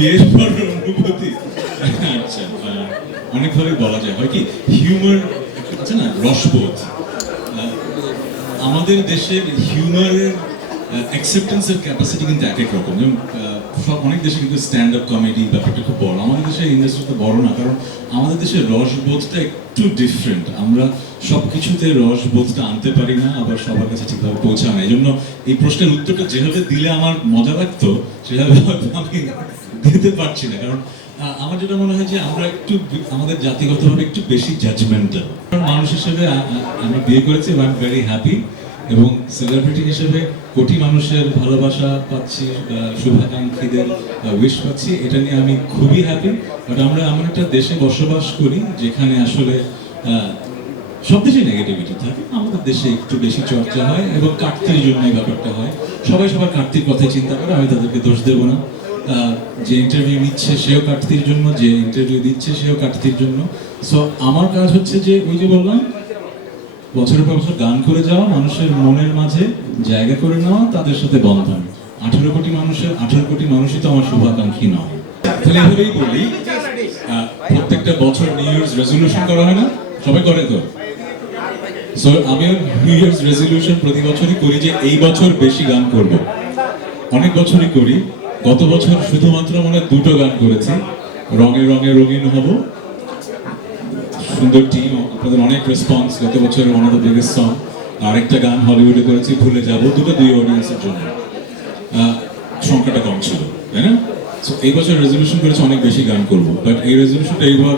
বিয়ের পর অনুভূতি। আচ্ছা অনেকভাবে বলা যায়। হয় কি হিউমার আছে না, রসবোধ। আমাদের দেশের হিউমারের অ্যাকসেপ্টেন্সের ক্যাপাসিটি কিন্তু এক এক রকম। যেমন সব অনেক দেশে কিন্তু স্ট্যান্ড আপ কমেডি ব্যাপারটা খুব বড়। আমাদের দেশের ইন্ডাস্ট্রি বড় না, কারণ আমাদের দেশের রসবোধটা একটু ডিফারেন্ট আমরা সব কিছুতে রসবোধটা আনতে পারি না, আবার সবার কাছে ঠিকভাবে পৌঁছায় না। এই জন্য এই প্রশ্নের উত্তরটা যেভাবে দিলে আমার মজা লাগতো, সেভাবে হয়তো আমি দিতে পারছি না। কারণ আমার যেটা মনে হয় যে আমরা একটু, আমাদের জাতিগতভাবে একটু বেশি জাজমেন্টাল মানুষ হিসেবে আমি বিয়ে করেছি আই ভেরি হ্যাপি এবং সেলিব্রিটি হিসেবে কোটি মানুষের ভালোবাসা পাচ্ছি শুভাকাঙ্ক্ষীদের উইশ পাচ্ছি, এটা নিয়ে আমি খুবই হ্যাপি বাট আমরা এমন একটা দেশে বসবাস করি যেখানে আসলে সব দেশে নেগেটিভিটি থাকে। আমাদের দেশে একটু বেশি চর্চা হয় এবং কাটতির জন্য এই ব্যাপারটা হয়। সবাই সবার কাটতির কথাই চিন্তা করে, আমি তাদেরকে দোষ দেবো না। যে ইন্টারভিউ নিচ্ছে সেও কাটতির জন্য, যে ইন্টারভিউ দিচ্ছে সেও কাটতির জন্য। সো আমার কাজ হচ্ছে যে, ওই যে বললাম বছরের পর বছর গান করে যাওয়া, মানুষের মনের মাঝে জায়গা করে নেওয়া, তাদের সাথে বন্ধন। আঠেরো কোটি মানুষের, আঠেরো কোটি মানুষই তো আমার শুভাকাঙ্ক্ষী নয়। তাহলে এভাবেই বলি প্রত্যেকটা বছর নিউ ইয়ার্স রেজলিউশন করা হয় না? সবাই করে তো? সো আমিও নিউ ইয়ার্স রেজলিউশন প্রতি বছরই করি যে এই বছর বেশি গান করব। অনেক বছরই করি। গত বছর শুধুমাত্র মনে দুটো গান করেছি। রঙে রঙে রঙিন হব সুন্দর টিম আপনাদের অনেক রেসপন্স গত বছরের one of the biggest song আরেকটা গান হলিউডে করেছি, ভুলে যাব, দুটো দুই অডিয়েন্সের জন্য। সংখ্যাটা কম ছিল, তাই না? সো এই বছর রেজলিউশন করেছে, অনেক বেশি গান করব। বাট এই রেজলিউশনটা এইবার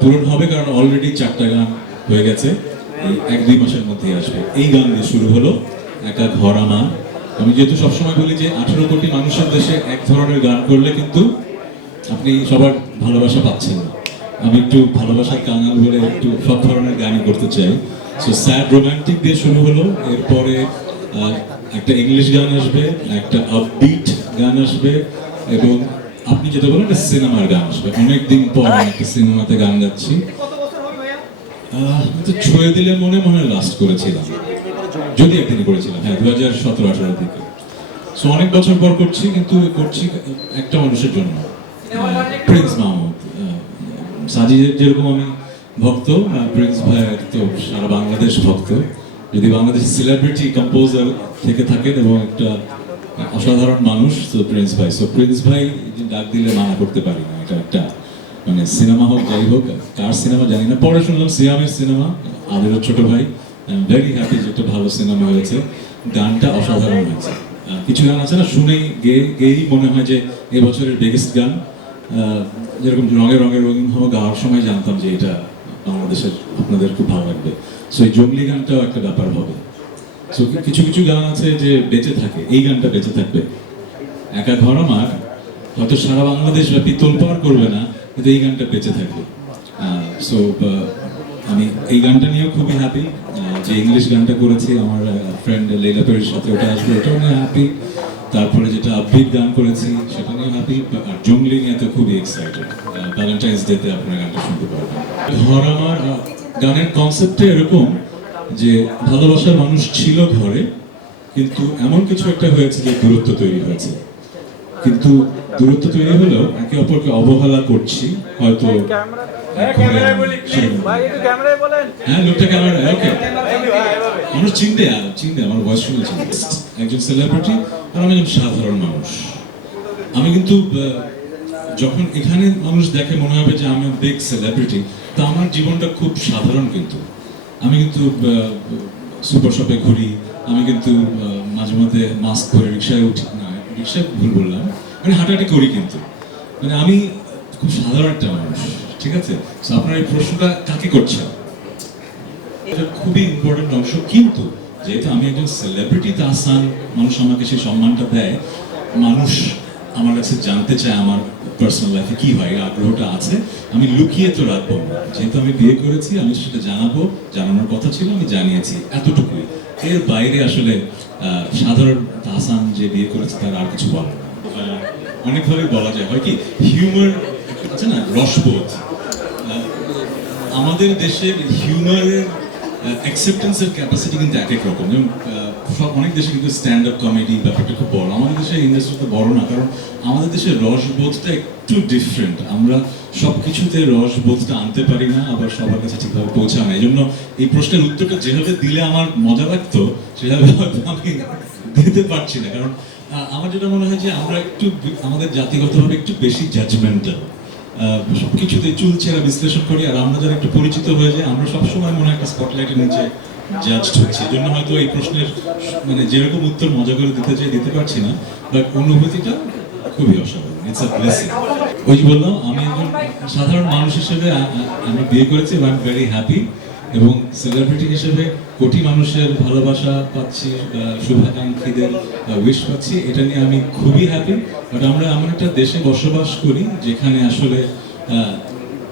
পূরণ হবে, কারণ অলরেডি চারটা গান হয়ে গেছে। এই এক দুই মাসের মধ্যেই আসবে। এই গান দিয়ে শুরু হলো একা ঘর আমার। আমি যেহেতু সবসময় বলি যে, আঠেরো কোটি মানুষের দেশে এক ধরনের গান করলে কিন্তু আপনি সবার ভালোবাসা পাচ্ছেন না। আমি একটু ভালোবাসার কাঙাল বলে একটু সব ধরনের গানই করতে চাই। সো স্যাড রোমান্টিক দিয়ে শুরু হলো। এরপরে একটা ইংলিশ গান আসবে একটা আপবিট গান আসবে এবং আপনি যেটা বলেন একটা সিনেমার গান আসবে। অনেকদিন পর একটা সিনেমাতে গান গাচ্ছি। ছুঁয়ে দিলে মনে মনে লাস্ট করেছিলাম। যদি একদিন করেছিলাম হ্যাঁ দু হাজার সতেরো আঠারো দিকে। সো অনেক বছর পর করছি কিন্তু করছি একটা মানুষের জন্য। প্রিন্স আহ, সাজিদের যেরকম আমি ভক্ত প্রিন্স ভাইয়ের তো সারা বাংলাদেশ ভক্ত। যদি বাংলাদেশ সেলিব্রিটি কম্পোজার থেকে থাকেন এবং একটা অসাধারণ মানুষ, তো প্রিন্স ভাই। সো প্রিন্স ভাই ডাক দিলে মানা করতে পারি না, এটা একটা মানে সিনেমা হোক, যাই হোক, কার সিনেমা জানি না। পরে শুনলাম সিয়ামের সিনেমা, আদেরও ছোট ভাই। ভেরি হ্যাপি যে একটা ভালো সিনেমা হয়েছে। গানটা অসাধারণ হয়েছে। কিছু গান আছে না, শুনেই গেয়ে গেয়েই মনে হয় যে এবছরের বিগেস্ট গান। যেরকম রঙে রঙে রঙিন হওয়া গাওয়ার সময় জানতাম যে এটা বাংলাদেশের আপনাদের খুব ভালো লাগবে। সো এই জঙ্গলি গানটাও একটা ব্যাপার হবে। সো কিছু কিছু গান আছে যে বেঁচে থাকে, এই গানটা বেঁচে থাকবে। একা ঘর আমার, হয়তো সারা বাংলাদেশ ব্যাপী তোলপাড় করবে না, কিন্তু এই গানটা বেঁচে থাকবে। সো আমি এই গানটা নিয়েও খুবই হ্যাপি যে ইংলিশ গানটা করেছি, আমার ফ্রেন্ড লেলা পেরির সাথে ওটা আসবে, ওটাও নিয়ে হ্যাপি তারপরে যেটা আপবিট গান করেছি, সেটা নিয়ে হ্যাপি আর জঙ্গলি নিয়ে তো খুবই এক্সাইটেড ভ্যালেন্টাইন্স ডেতে আপনারা গানটা শুনতে পারবেন। ঘর আমার গানের কনসেপ্টে এরকম যে ভালোবাসার মানুষ ছিল ঘরে, কিন্তু এমন কিছু একটা হয়েছে যে দূরত্ব তৈরি হয়েছে। কিন্তু দূরত্ব তৈরি হলেও একে অপরকে অবহেলা করছি হয়তো হ্যাঁ লোকটা ক্যামেরা ওকে চিনতে চিনতে আমার ভয়েস শুনে একজন সেলিব্রিটি আর আমি একজন সাধারণ মানুষ। আমি কিন্তু যখন এখানে মানুষ দেখে মনে হবে যে আমি বিগ সেলিব্রিটি তা আমার জীবনটা খুব সাধারণ কিন্তু। আমি কিন্তু সুপার শপে ঘুরি আমি কিন্তু মাঝে মধ্যে মাস্ক পরে রিক্সায় উঠি না রিক্সায় ভুল বললাম মানে হাঁটাহাঁটি করি কিন্তু। মানে আমি খুব সাধারণ একটা মানুষ, ঠিক আছে? আপনার এই প্রশ্নটা কাকে করছেন খুবই ইম্পর্টেন্ট অংশ, কিন্তু যেহেতু আমি একজন সেলিব্রিটি তাহসান মানুষ আমাকে সেই সম্মানটা দেয়, মানুষ আমার কাছে জানতে চায় আমার পার্সোনাল লাইফে কি হয়, আগ্রহটা আছে, আমি লুকিয়ে তো রাখব না। যেহেতু আমি বিয়ে করেছি, আমি সেটা জানাব, জানানোর কথা ছিল, আমি জানিয়েছি, এতটুকুই। এর বাইরে আসলে সাধারণ তাসান যে বিয়ে করেছে তার আর কিছু আহ, অনেকভাবে বলা যায়। হয় কি হিউমার আছে না রসবোধ। আমাদের দেশের হিউমারের অ্যাকসেপ্টেন্সের ক্যাপাসিটি কিন্তু এক এক রকম। যেমন সব অনেক দেশে কিন্তু স্ট্যান্ড আপ কমেডি ব্যাপারটা খুব বড়। আমাদের দেশে ইন্ডাস্ট্রিটা বড় না কারণ আমাদের দেশের রসবোধটা একটু ডিফারেন্ট আমরা সব কিছুতে রসবোধটা আনতে পারি না আবার সবার কাছে ঠিকভাবে পৌঁছায় না। এই জন্য এই প্রশ্নের উত্তরটা যেভাবে দিলে আমার মজা লাগতো সেভাবে হয়তো আমি দিতে পারছি না। কারণ আমার যেটা মনে হয় যে আমরা একটু আমাদের জাতিগতভাবে একটু বেশি জাজমেন্টাল সব কিছুতে চুলচেরা বিশ্লেষণ করি আর আমরা যারা একটু পরিচিত হয়ে যাই আমরা সবসময় মনে হয় একটা স্পটলাইটের নিচে জাজড হচ্ছে। এই জন্য হয়তো এই প্রশ্নের মানে যেরকম উত্তর মজা করে দিতে চাই, দিতে পারছি না বাট অনুভূতিটা খুবই অসাধারণ। ইটস আ ব্লেসিং ওই যে বললাম, আমি একজন সাধারণ মানুষ হিসেবে আমি বিয়ে করেছি এবং ভেরি হ্যাপি এবং সেলিব্রিটি হিসেবে কোটি মানুষের ভালোবাসা পাচ্ছি শুভাকাঙ্ক্ষীদের উইশ পাচ্ছি, এটা নিয়ে আমি খুবই হ্যাপি বাট আমরা এমন একটা দেশে বসবাস করি যেখানে আসলে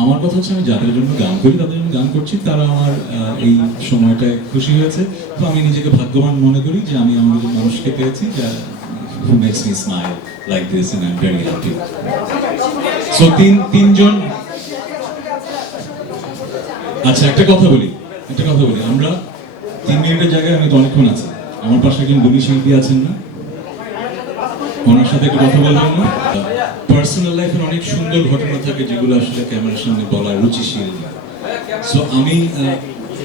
আমার কথা হচ্ছে আমি যাদের জন্য গান করি, তাদের জন্য গান করছি, তারা আমার এই সময়টায় খুশি হয়েছে। তো আমি নিজেকে ভাগ্যবান মনে করি যে আমি আমার মানুষকে পেয়েছি যা who makes me smile like this and I'm very happy. So, তিন, তিনজন আচ্ছা একটা কথা বলি, একটা কথা বলি। আমরা তিন মিনিটের জায়গায় আমি তো অনেকক্ষণ আছি। আমার পাশে একজন গুণী শিল্পী আছেন না। ওনার সাথে কথা বলবেন না পার্সোনাল লাইফের অনেক সুন্দর ঘটনা থাকে যেগুলো আসলে ক্যামেরার সামনে বলা রুচিশীল সো আমি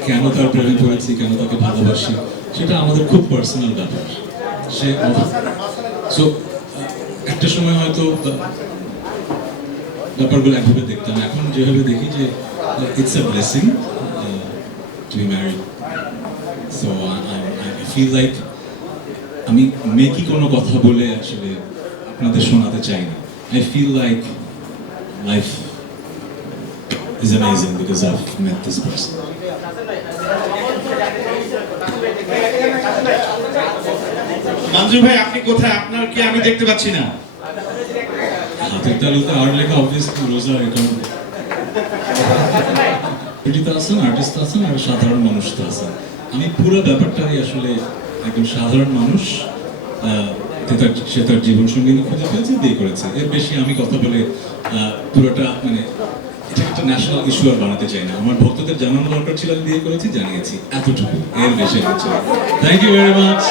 কেন তার প্রেমে পড়েছি, কেন তাকে ভালোবাসি, সেটা আমাদের খুব পার্সোনাল ব্যাপার। সে সো একটা সময় হয়তো ব্যাপারগুলো একভাবে দেখতাম। এখন যেভাবে দেখি যে it's a blessing to be married so I feel like আমি মেকি কোনো কথা বলে আসলে আপনাদের শোনাতে চাই না। I feel like life is amazing because I've met this person. Manju ভাই আপনি কোথায়? আপনার কি আমি দেখতে পাচ্ছি না? হাতের তালুতে আর লেখা অবভিয়াসলি রোজা এটা তো আছেন আর্টিস্ট আছেন আর সাধারণ মানুষ তো আছেন। আমি পুরো ব্যাপারটাই আসলে একজন সাধারণ মানুষ সে তার জীবন সঙ্গিনী খুঁজে পেয়েছে, বিয়ে করেছে। এর বেশি আমি কথা বলে পুরোটা মানে এটা একটা ন্যাশনাল ইস্যু আর বানাতে চাই না। আমার ভক্তদের জানানো দরকার ছিল, আমি বিয়ে করেছি, জানিয়েছি। এতটুকু। এর বেশি থ্যাংক ইউ ভেরি মাচ